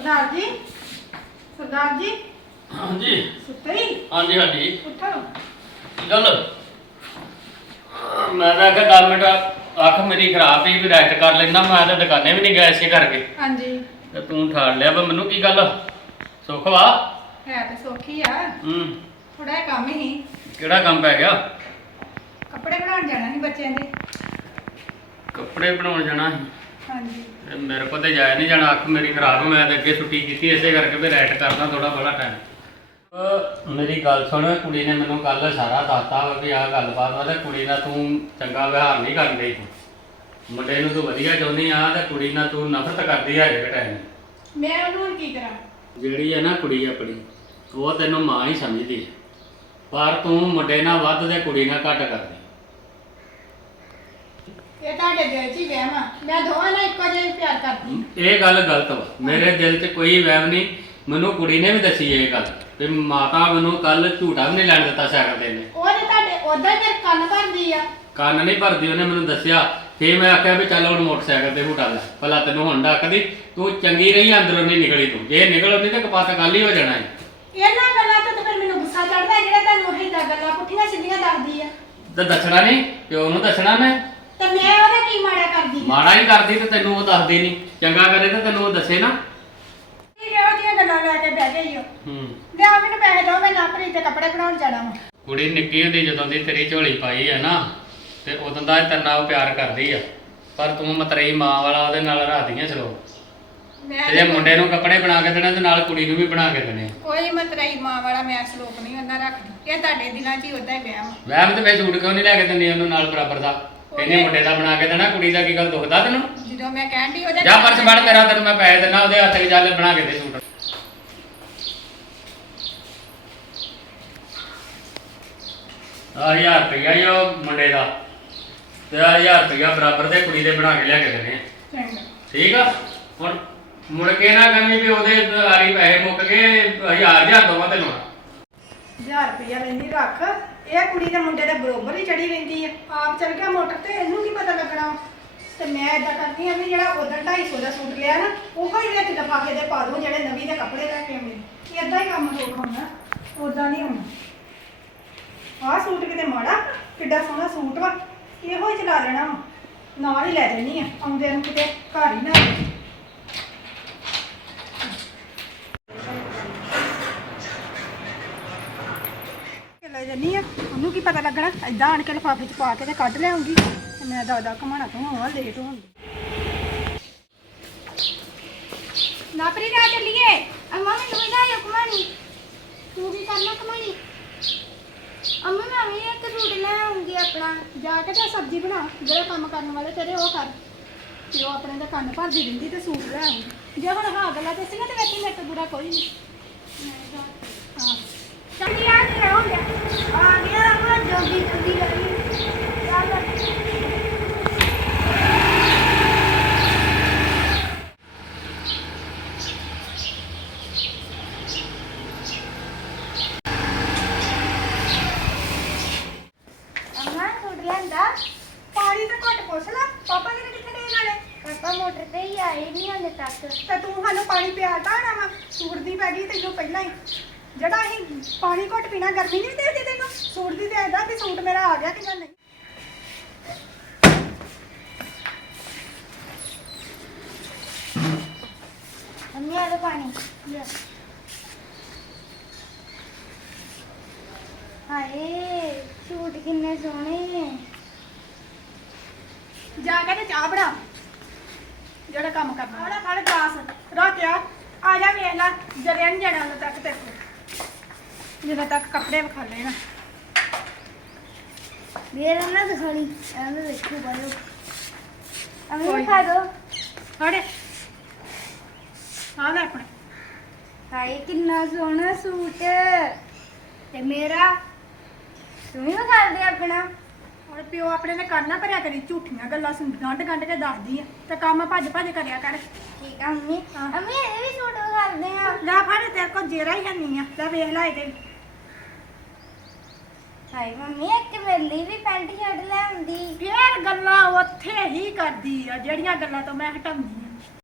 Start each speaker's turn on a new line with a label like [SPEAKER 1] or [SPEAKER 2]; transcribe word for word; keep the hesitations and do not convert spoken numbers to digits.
[SPEAKER 1] सरदार जी सरदार जी
[SPEAKER 2] हाँ जी
[SPEAKER 1] सुते ही
[SPEAKER 2] हाँ जी हाँ जी
[SPEAKER 1] उठो
[SPEAKER 2] गल मैं तो आखिया दस मिनट अख मेरी खराब ही भी रैस्ट कर लेना मैं तो दुकाने भी नहीं गया इसे करके
[SPEAKER 1] हाँ जी
[SPEAKER 2] ते तू ठाड़ लिया पर मैनू की गल सुख वा
[SPEAKER 1] है तो सौखी आ
[SPEAKER 2] हूँ
[SPEAKER 1] थोड़ा जिहा काम ही
[SPEAKER 2] केड़ा काम पै गया
[SPEAKER 1] कपड़े बनाउण जाना ਸੀ ਬੱਚਿਆਂ ਦੇ
[SPEAKER 2] कपड़े बनाउण जाना ਸੀ
[SPEAKER 1] हाँ जी
[SPEAKER 2] ते मेरे को तो जाया नहीं जाना अख मेरी खराब मैं तो अगे छुट्टी की इसे करके भी रैस्ट करना थोड़ा बड़ा टाइम मेरी गल सुन कुड़ी ने मैनू कल सारा दसता वा भी आह गलबात वा ते कुड़ी नाल तू चंगा व्यवहार नहीं करन डई तू मुंडे नूं तू वधिया चाहुंदी आ ते कुड़ी नाल तू नफरत करदी है अजे के टाइम
[SPEAKER 1] मैं ਉਹਨੂੰ ਹੁਣ ਕੀ ਕਰਾਂ
[SPEAKER 2] ਜਿਹੜੀ ਹੈ ਨਾ ਕੁੜੀ ਆਪਣੀ ਉਹ ਤੈਨੂੰ ਮਾਂ ਹੀ ਸਮਝਦੀ ਹੈ ਪਰ ਤੂੰ ਮੁੰਡੇ ਨਾਲ ਵੱਧ ਤੇ ਕੁੜੀ ਨਾਲ ਘੱਟ ਕਰਦੀ
[SPEAKER 1] ਇਹ ਤੁਹਾਡੇ ਦਿਲ 'ਚ ਹੀ ਵਹਿਮ ਆ ਮੈਂ ਦੋਵਾਂ ਨਾਲ ਇੱਕੋ ਜਿਹਾ ਹੀ ਪਿਆਰ ਕਰਦੀ
[SPEAKER 2] ਇਹ ਗੱਲ ਗਲਤ ਵਾ ਮੇਰੇ ਦਿਲ 'ਚ ਕੋਈ ਵਹਿਮ ਨਹੀਂ ਮੈਨੂੰ ਕੁੜੀ ਨੇ ਵੀ ਦੱਸੀ ਇਹ ਗੱਲ ਤੇ ਮਾਤਾ ਮੈਨੂੰ ਕੱਲ ਝੂਟਾ ਵੀ ਨਹੀਂ ਲੈਣ ਦਿੱਤਾ ਸਾਈਕਲ ਤੇ ਨੇ
[SPEAKER 1] ਉਹਨੇ ਤੁਹਾਡੇ ਉਦਾਂ ਮੇਰੇ ਕੰਨ ਭਰਦੀ ਆ
[SPEAKER 2] ਕੰਨ ਨਹੀਂ ਭਰਦੀ ਉਹਨੇ ਮੈਨੂੰ ਦੱਸਿਆ ਫੇਰ ਮੈਂ ਆਖਿਆ ਵੀ ਚੱਲ ਹੁਣ ਮੋਟਰਸਾਈਕਲ ਤੇ ਝੂਟਾ ਲੈ ਭਲਾ ਤੈਨੂੰ ਹੁਣ ਡੱਕਦੀ ਤੂੰ ਚੰਗੀ ਰਹੀ ਅੰਦਰੋਂ ਨਹੀਂ ਨਿਕਲੀ ਤੂੰ ਜੇ ਨਿਕਲ ਆਉਂਦੀ ਤਾਂ ਕਪਾਤ ਕੱਲ ਹੀ ਹੋ ਜਾਣਾ ਹੈ
[SPEAKER 1] ਇਹਨਾਂ ਗੱਲਾਂ ਤੋਂ ਤਾਂ ਫਿਰ ਮੈਨੂੰ ਗੁੱਸਾ ਚੜਦਾ ਜਿਹੜਾ ਤੁਹਾਨੂੰ ਏਦਾਂ ਗੱਲਾਂ ਪੁੱਠੀਆਂ ਸਿੱਧੀਆਂ ਦੱਸਦੀ ਆ
[SPEAKER 2] ਤੇ ਦੱਸਣਾ ਨਹੀਂ ਪਿਓ ਨੂੰ ਦੱਸਣਾ ਮੈਂ
[SPEAKER 1] ਤੇ ਮੈਂ ਉਹਦਾ ਕੀ ਮਾੜਾ ਕਰਦੀ
[SPEAKER 2] ਮਾੜਾ ਹੀ ਕਰਦੀ ਤੇ ਤੈਨੂੰ ਉਹ ਦੱਸਦੀ ਨਹੀਂ ਚੰਗਾ ਕਰੇ ਤਾਂ ਤੈਨੂੰ ਉਹ ਦੱਸੇ ਨਾ
[SPEAKER 1] ਠੀਕ ਇਹੋ ਜਿਹੀਆਂ ਗੱਲਾਂ ਲੈ ਕੇ ਬਹਿ ਗਈ ਹੋ
[SPEAKER 2] ਹੂੰ
[SPEAKER 1] ਲਿਆ ਮੈਨੂੰ ਪੈਸੇ ਦਿਓ ਮੈਂ ਨਾਪਰੀ ਤੇ ਕੱਪੜੇ ਬਣਾਉਣ ਜਾਣਾ ਵਾ
[SPEAKER 2] ਕੁੜੀ ਨਿੱਕੀ ਹੁੰਦੀ ਜਦੋਂ ਦੀ ਤੇਰੀ ਝੋਲੀ ਪਾਈ ਹੈ ਨਾ ਤੇ ਉਦੋਂ ਦਾ ਤੇਰੇ ਨਾਲ ਉਹ ਪਿਆਰ ਕਰਦੀ ਆ ਪਰ ਤੂੰ ਮਤਰੇਈ ਮਾਂ ਵਾਲਾ ਉਹਦੇ ਨਾਲ ਰਾਦੀਆਂ ਚਲੋ
[SPEAKER 1] ਮੈਂ
[SPEAKER 2] ਤੇ ਜੇ ਮੁੰਡੇ ਨੂੰ ਕੱਪੜੇ ਬਣਾ ਕੇ ਦੇਣੇ ਤੇ ਨਾਲ ਕੁੜੀ ਨੂੰ ਵੀ ਬਣਾ ਕੇ ਦੇਣੇ
[SPEAKER 1] ਕੋਈ ਮਤਰਈ ਮਾਂ ਵਾਲਾ ਮੈਂ ਸਲੋਕ ਨਹੀਂ ਉਹਨਾਂ ਰੱਖਦੀ ਇਹ ਤੁਹਾਡੇ ਦਿਲਾਂ 'ਚ ਹੀ ਉਦਾਂ ਹੀ ਵਹਿਮ ਆ।
[SPEAKER 2] ਵਹਿਮ ਤੇ ਮੈਂ ਸੂਟ ਕਿਉਂ ਨਹੀਂ ਲੈ ਕੇ ਦਿੰਦੀ ਉਹਨੂੰ ਨਾਲ ਬਰਾਬਰ ਦਾ ਕਹਿੰਦੀ ਮੁੰਡੇ ਦਾ ਬਣਾ ਕੇ ਦੇਣਾ ਕੁੜੀ ਦਾ ਕੀ ਗੱਲ ਦੁਖਦਾ ਤੈਨੂੰ
[SPEAKER 1] ਜਦੋਂ ਮੈਂ ਕਹਿਣ ਦੀ ਉਹਦੇ
[SPEAKER 2] ਜਾ ਪਰਸ ਫੜ ਤੇਰਾ ਤੈਨੂੰ ਮੈਂ ਪੈਸੇ ਦੇਣਾ ਉਹਦੇ ਹੱਥ 'ਚ ਚੱਲ ਬਣਾ ਕੇ ਦੇ ਸੂਟ ਆ ਹਜ਼ਾਰ ਰੁਪਈਆ ਹੀ ਉਹ ਮੁੰਡੇ ਦਾ ਤੇ ਆ ਹਜ਼ਾਰ ਰੁਪਈਆ ਬਰਾਬਰ ਦੇ ਕੁੜੀ ਦੇ ਬਣਾ ਕੇ ਲਿਆ ਕੇ ਦੇਣੇ ਆ
[SPEAKER 1] ਚੰਗਾ
[SPEAKER 2] ਠੀਕ ਆ ਹੁਣ ਮੁੜ ਕੇ ਨਾ ਕਹੀਂ ਵੀ ਉਹਦੇ ਆਰੀ ਪੈਸੇ ਮੁੱਕ ਗਏ ਹਜ਼ਾਰ ਹਜ਼ਾਰ ਦਵਾਂ ਤੈਨੂੰ
[SPEAKER 1] ਹਜ਼ਾਰ ਰੁਪਇਆ ਲੈਂਦੀ ਰੱਖ ਇਹ ਕੁੜੀ ਦੇ ਮੁੰਡੇ ਦੇ ਬਰੋਬਰ ਹੀ ਚੜੀ ਰਹਿੰਦੀ ਆ ਆਪ ਚੱਲ ਗਿਆ ਮੋਟਰ ਤੇ ਇਹਨੂੰ ਕੀ ਪਤਾ ਲੱਗਣਾ ਤੇ ਮੈਂ ਇਦਾਂ ਕਰਦੀ ਆ ਵੀ ਜਿਹੜਾ ਉਧਰ ਢਾਈ ਸੌ ਦਾ ਸੂਟ ਲਿਆ ਨਾ ਉਹੋ ਹੀ ਵਿੱਚ ਲਿਫਾਫੇ ਦੇ ਪਾ ਦੋ ਜਿਹੜੇ ਨਵੀਂ ਦੇ ਕੱਪੜੇ ਲੈ ਕੇ ਆਉਂਦੇ ਇਦਾਂ ਹੀ ਕੰਮ ਹੋ ਹੋਣਾ ਉਦਾਂ ਨਹੀਂ ਹੋਣਾ ਆਹ ਸੂਟ ਕਿਤੇ ਮਾੜਾ ਕਿੱਡਾ ਸੋਹਣਾ ਸੂਟ ਵਾ ਇਹੋ ਹੀ ਚਲਾ ਲੈਣਾ ਵਾ ਨਾਲ ਹੀ ਲੈ ਜਾਣੀ ਆ ਆਉਂਦੇ ਨੂੰ ਕਿਤੇ ਘਰ ਹੀ ਨਾ ਆਵੇ। ਲੈ ਜਾਨੀ ਆ ਉਹਨੂੰ ਕੀ ਪਤਾ ਲੱਗਣਾ ਏਦਾਂ ਆਣ ਕੇ ਲਿਫਾਫੇ ਚ ਪਾ ਕੇ ਤੇ ਕੱਢ ਲਿਆਉਂਗੀ ਤੇ ਮੈਂ ਦਾਦਾ ਘਮਾਣਾ ਤੋਂ ਹੋਵਾਂ ਲੇਟ ਹੋਊਂਗੀ ਨਾਪਰੀ ਜਾ ਚੱਲੀਏ
[SPEAKER 3] अम्मा मैं तुम्हें जाया कमानी तू भी करना कमानी अम्मा मैं भी एक सूट ले आऊंगी अपना
[SPEAKER 1] ਜਾ ਕੇ ਤੇ ਸਬਜ਼ੀ ਬਣਾ ਜਿਹੜਾ ਕੰਮ ਕਰਨ ਵਾਲੇ ਤੇਰੇ ਉਹ ਕਰ ਤੇ ਉਹ ਆਪਣੇ ਦਾ ਕੰਨ ਭਰਦੀ ਰਹਿੰਦੀ ਤੇ ਸੂਟ ਲੈ ਆਉਂਗੀ ਜੇ ਹੁਣ ਹਾਂ ਗੱਲਾਂ ਤੇ ਸੀਗਾ ਤੇ ਵੇਖੀ ਮੇਰੇ ਤੋਂ ਬੁਰਾ ਕੋਈ ਨਹੀਂ ਹਾਂ
[SPEAKER 3] चलिए आ गया हो गया आ गया अम्मा जल्दी जल्दी करिए चल अम्मा सूट लेंदा
[SPEAKER 1] ਪਾਣੀ ਤਾਂ ਘੱਟ ਪੁੱਛ ਲੈ ਪਾਪਾ ਜੀ ਨੇ ਕਿੱਥੇ ਗਏ ਨਾਲੇ
[SPEAKER 3] पापा मोटर पे ही आए नहीं हाले तक
[SPEAKER 1] ਤੇ ਤੂੰ ਸਾਨੂੰ ਪਾਣੀ ਪਿਆਤਾ ਹੋਣਾ ਵਾ ਸੂਟ ਦੀ ਪੈ ਗਈ ਤੈਨੂੰ ਪਹਿਲਾਂ ਹੀ ਜਿਹੜਾ ਅਸੀਂ ਪਾਣੀ ਘੁੱਟ ਪੀਣਾ ਗਰਮੀ ਨਹੀਂ ਦੇਦੀ ਤੈਨੂੰ ਸੂਟ ਦੀ ਤੇ ਏਦਾਂ ਵੀ ਸੂਟ ਮੇਰਾ ਆ ਗਿਆ ਕਿ ਜਾਂ ਨਹੀਂ
[SPEAKER 3] अम्मी आ दो पानी ले हाय सूट किन्ने सोहने ने
[SPEAKER 1] ਜਾ ਕੇ ਤੇ ਚਾਹ ਬਣਾ ਜਿਹੜਾ ਕੰਮ ਕਰਨਾ ਆੜਾ ਫੜ ਗਲਾਸ ਰੱਖਿਆ ਆ ਜਾ ਵੇਖ ਲੈ ਜਰਿਆ ਨਹੀਂ ਜਾਣਾ ਉਦੋਂ ਤੱਕ ਤੇਰੇ ਕੋਲ ਜਦੋਂ ਤੱਕ ਕੱਪੜੇ ਵਿਖਾ ਲੈਣਾ
[SPEAKER 3] मेरा ना दिखानी ऐसे देखो भाई अम्मी
[SPEAKER 1] कोई
[SPEAKER 3] खा दो
[SPEAKER 1] ਫੜੇ ਆ ਲੈ ਆਪਣਾ
[SPEAKER 3] हाय किन्ना सोहना सूट ते मेरा तू ही खा दे अपना
[SPEAKER 1] ਹੁਣ ਪਿਓ ਆਪਣੇ ਨੇ ਕਰਨਾ ਭਰਿਆ ਕਰੀ ਝੂਠੀਆਂ ਗੱਲਾਂ ਸੁਣ ਗੰਢ ਗੰਢ ਕੇ ਦੱਸਦੀ ਆ ਤੇ ਕੰਮ ਭੱਜ ਭੱਜ ਕਰਿਆ ਕਰ
[SPEAKER 3] ठीक है अम्मी
[SPEAKER 1] हाँ।
[SPEAKER 3] अम्मी ये भी सूट खा दे हैं
[SPEAKER 1] ਲੈ ਫੜ ਤੇਰੇ ਕੋਲ ਜੇਰਾ ਹੀ ਨਹੀਂ ਆ ਲੈ ਵੇਖ ਲੈ ਇਹਦੇ
[SPEAKER 3] हाय मम्मी एक मेरे लिए भी पैंट शर्ट ले आंदी
[SPEAKER 1] ਫੇਰ ਗੱਲਾਂ ਉੱਥੇ ਹੀ ਕਰਦੀ ਆ ਜਿਹੜੀਆਂ ਗੱਲਾਂ ਤੋਂ ਮੈਂ ਹਟਾਉਂਦੀ ਆ